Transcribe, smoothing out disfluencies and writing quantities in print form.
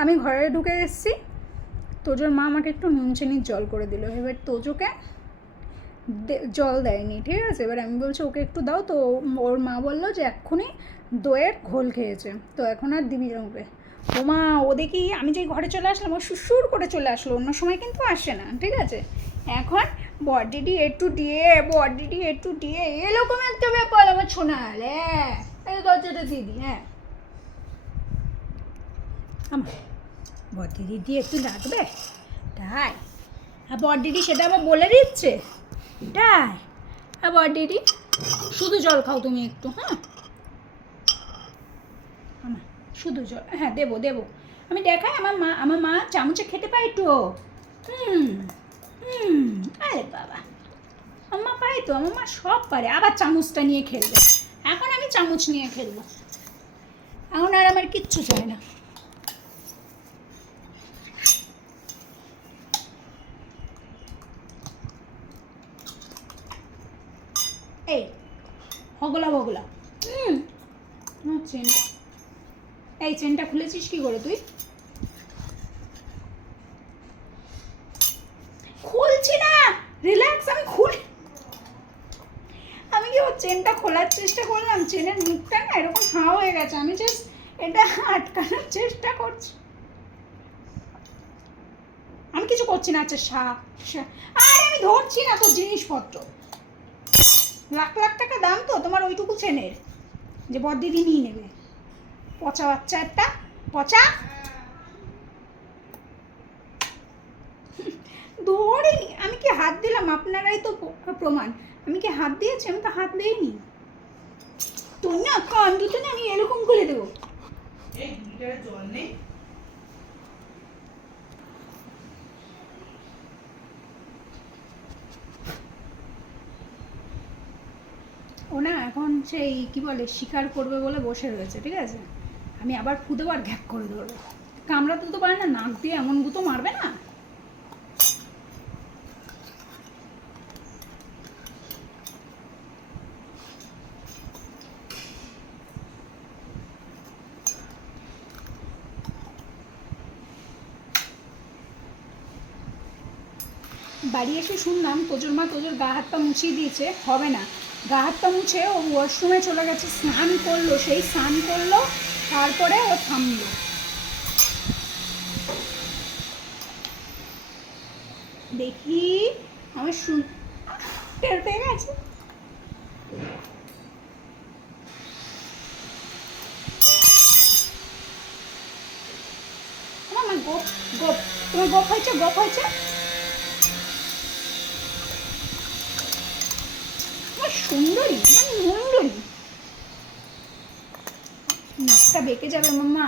আমি ঘরে ঢুকে এসেছি, তোজোর মা আমাকে একটু নুন চিনির জল করে দিল। এবার তোজোকে জল দেয়নি, ঠিক আছে। এবার আমি বলছি ওকে একটু দাও, তো ওর মা বললো যে এক্ষুনি দইয়ের ঘোল খেয়েছে, তো এখন আর দিবি না ওকে। ও মা, ও দেখি আমি যেই ঘরে চলে আসলাম ও সুসুর করে চলে আসলো, অন্য সময় কিন্তু আসে না, ঠিক আছে। এখন বডিটি একটু দিয়ে এরকম একটা ব্যাপার আমার শোনাল। হ্যাঁ, দরজাটা দিদি, হ্যাঁ আমার বডিটি দিয়ে একটু ডাকবে, তাই? আর বডিটি সেটা আবার বলে দিচ্ছে, তাই? আর বডিটি শুধু জল খাও তুমি একটু, হ্যাঁ আমার শুধু জল, হ্যাঁ দেবো আমি দেখাই। আমার মা চামচে খেতে পাই তো। আরে বাবা, আমার মা পারে তো, আমার মা সব পারে। আবার চামচটা নিয়ে খেলবে, এখন আমি চামচ নিয়ে খেলবো, এখন আর আমার কিচ্ছু চাই না। এই হগলা বগলা, চেন, এই চেনটা খুলেছিস কি করে তুই? খুলছি না, রিল্যাক্স, আমি কি ওর চেনটা খোলার চেষ্টা করলাম, চেনের মুখটা না এরকম হাওয়া হয়ে গেছে, আমি জাস্ট এটা আটকানোর চেষ্টা করছি। আমি কিছু করছি না। আচ্ছা আরে আমি ধরছি না তোর জিনিসপত্র, লাখ টাকা দাম তো তোমার ওইটুকু চেনের, যে বড়দিদি নিয়ে নেবে। পচা বাচ্চা একটা, পচা। ধরিনি, আমি কি হাত দিলাম? আপনারাই তো প্রমাণ, আমি কি হাত দিয়েছি? আমি তো হাত দিইনি। তোর না কান দুটো না আমি এরকম করে দেবো। জল নেই, ও না এখন সেই কি বলে শিকার করবে বলে বসে রয়েছে, ঠিক আছে। আমি আবার ফু দেবো আর ঘ্যাক করে ধরবো। কামড়াতে তো পারে না, নাক দিয়ে এমন গুতো মারবে না। বাড়ি এসে শুনলাম তোজোর মা তোজোর গা হাত পা মুছিয়ে দিয়েছে। হবে না, গা হাত পা মুছে ও ওয়াশরুমে চলে গেছে, স্নান করলো, সেই স্নান করলো, তারপরে ও থামলো। দেখি আমার টের পেয়ে গেছে। আমার গোপ তোমার গোপ হয়েছে। সুন্দরী মানে মুন্ডরি, নাকটা বেঁকে যাবে মাম্মা।